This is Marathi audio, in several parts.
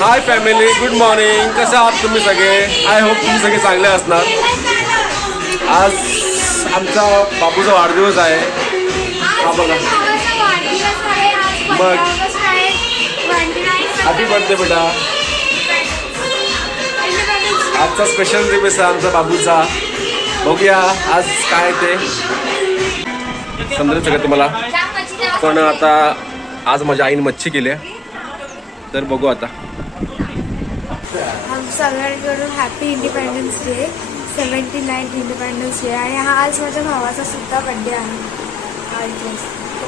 Hi family, good morning. कसे आहात तुम्ही सगळे? आय होप तुम्ही सगळे चांगले असणार. आज आमचा बाबूचा वाढदिवस आहे. हा बघा, मग हॅपी बर्थडे बेटा. आजचा स्पेशल दिवस आहे आमचा बाबूचा. बघूया आज काय ते समजेल सगळं तुम्हाला. पण आता आज माझ्या आईने मच्छी केली आहे, तर बघू आता. हम सगळ्यांकडून happy independence day, 79th independence day. आणि हा आज माझ्या भावाचा सुद्धा बड्डे आहे.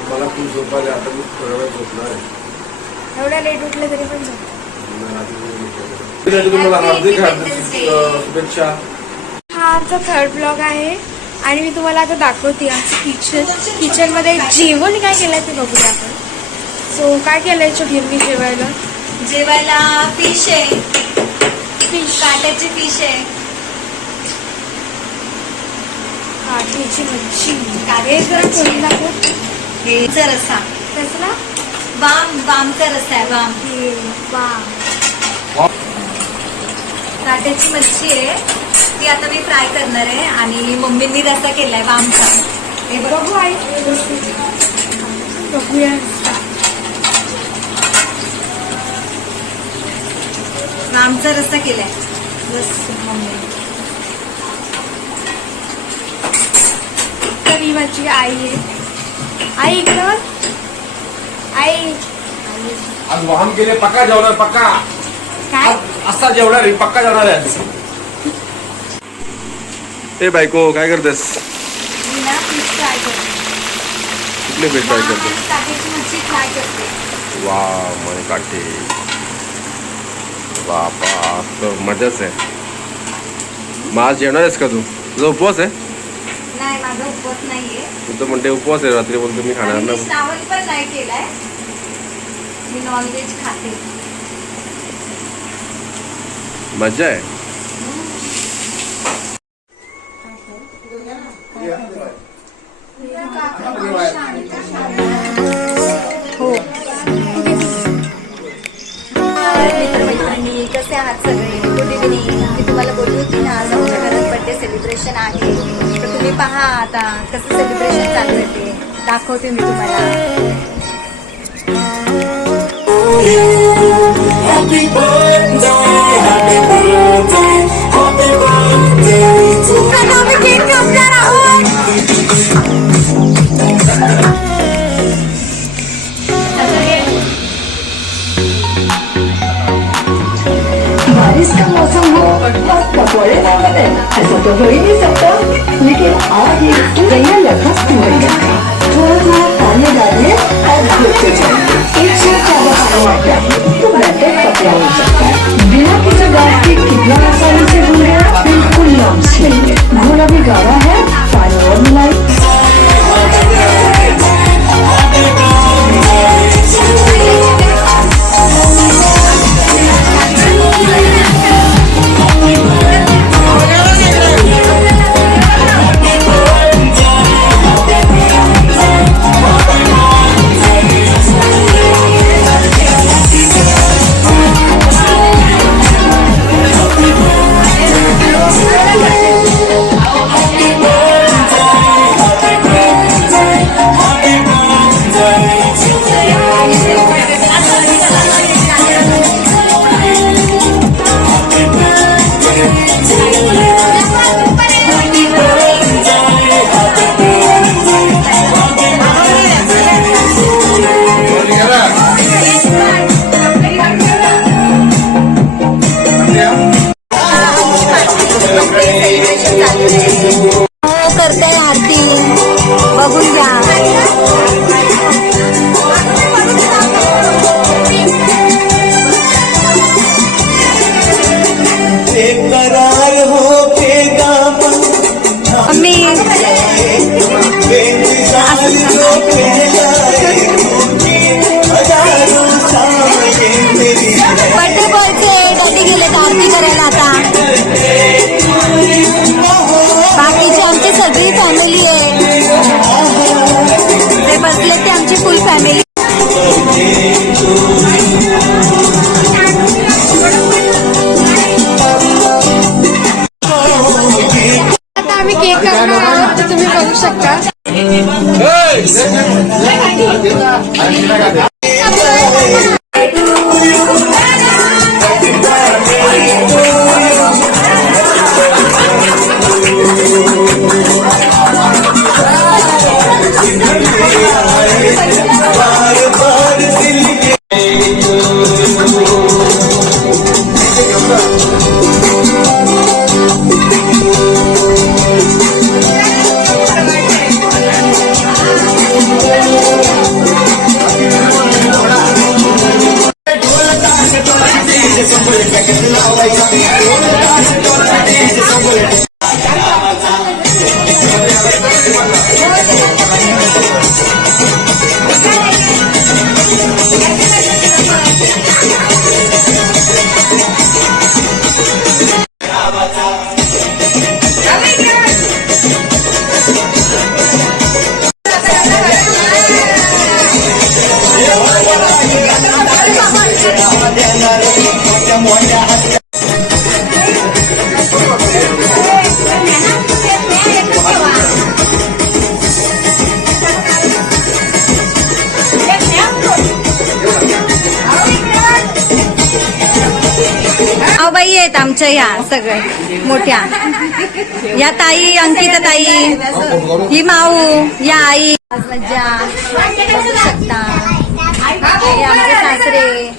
मला खूप झोपायला आता, मी थोड्या वेळ झोपणार आहे. एवढ्या लेट उठले तरी पण झोप. तुम्हाला हार्दिक शुभेच्छा. हा आमचा थर्ड ब्लॉग आहे आणि मी तुम्हाला आता दाखवते आमचं किचनमध्ये जेवण काय केलंय ते बघूया आपण. सो काय केलंय छोटी जेवायला? जेवायला फिश आहे, फिश, काट्याची फिश आहे, काठीची मच्छी. काट्याची हे जरा मच्छी. करून दाखव. हेचा रस्सा, कसला? बामचा रस्सा आहे. बाम हे वा. काट्याची मच्छी आहे, ती आता मी फ्राय करणार आहे. आणि मम्मींनी रस्सा केलाय बामचा. हे बघ, बघू आई, बघूया. बामचा रस्सा केलाय बस मम्मी. तर ही माझी आई आहे. आई इकडं बघ. आई आज वाहन गेले, पक्का जेवणार. पक्का काय? असा जेवणार आहे, पक्का जेवणार आहे आज. ए बायको, काय करतेस? मी ना फिश फ्राय करते. कुठले फिश फ्राय करते? काट्याची मच्छी फ्राय करते. वा म्हणे काठी. बापा, तर मजाच आहे. मग आज जेवणार आहेस का तू? तुझा उपवास आहे? नाही, माझा उपवास नाहीये. तू तर म्हणते उपवास आहे, रात्री बोलतो मी खाणार आणि ना. मी श्रावण पण नाही केलाय. मी नॉनव्हेज खाते. मजा आहे. हो. मित्रमैत्रिणी कसे आहात सगळे? Good evening. मी तुम्हाला बोलली होती ना आज आमच्या घरात बर्थडे सेलिब्रेशन आहे, तर तुम्ही पहा आता कसं सेलिब्रेशन चाललंय ते दाखवते मी तुम्हाला. Happy birthday, happy birthday, happy birthday to you. आम्ही केक कापणार आहोत. बारिश का मौसम हो बस पकौड़े ना बने, ऐसा तो हो ही नहीं सकता. लेकिन आज ये तैयार रखा थोड़ा थोड़ा पानी डालिए और घोटते जाइए. एक से ज्यादा पानी डालिए तो बैटर पतला हो सकता है. बिना किसी गैस के कितना आसानी से भून गया, बिल्कुल लम्स नहीं है. घोड़ा भी गाढ़ा है, पानी और मिलाई. Happy जाणार मोठ्या मोठ्या हस्त्या बाई आहेत आमच्या ह्या सगळ्या मोठ्या या ताई, अंकिता ताई, ही माऊ, या आई. आज मज्जा बघू शकता. हे आमचे सासरे,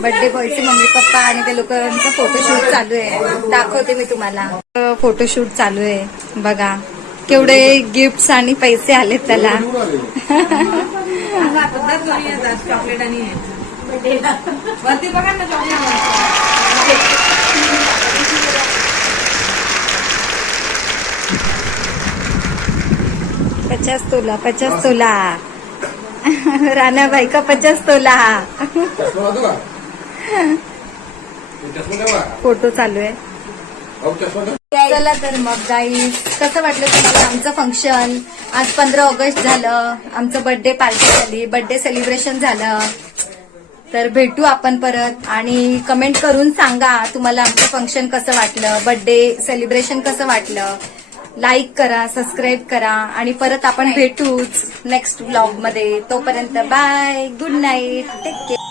बर्थडे बॉयचे मम्मी पप्पा आणि ते लोकांचा फोटोशूट चालू आहे. दाखवते मी तुम्हाला. फोटोशूट चालू आहे बघा. केवढे गिफ्ट्स आणि पैसे आलेत त्याला. पचास तोला राणाबाई का 50 तोला. फोटो चालू आहे. चला तर मग गाईज, कसं वाटलं तुम्हाला आमचं फंक्शन? आज 15 ऑगस्ट झालं, आमचं बर्थडे पार्टी झाली, बर्थडे सेलिब्रेशन झालं. तर भेटू आपण परत आणि कमेंट करून सांगा तुम्हाला आमचं फंक्शन कसं वाटलं, बर्थडे सेलिब्रेशन कसं वाटलं. लाईक करा, सबस्क्राईब करा आणि परत आपण भेटूच नेक्स्ट व्लॉग मध्ये. तोपर्यंत bye, good night, take care.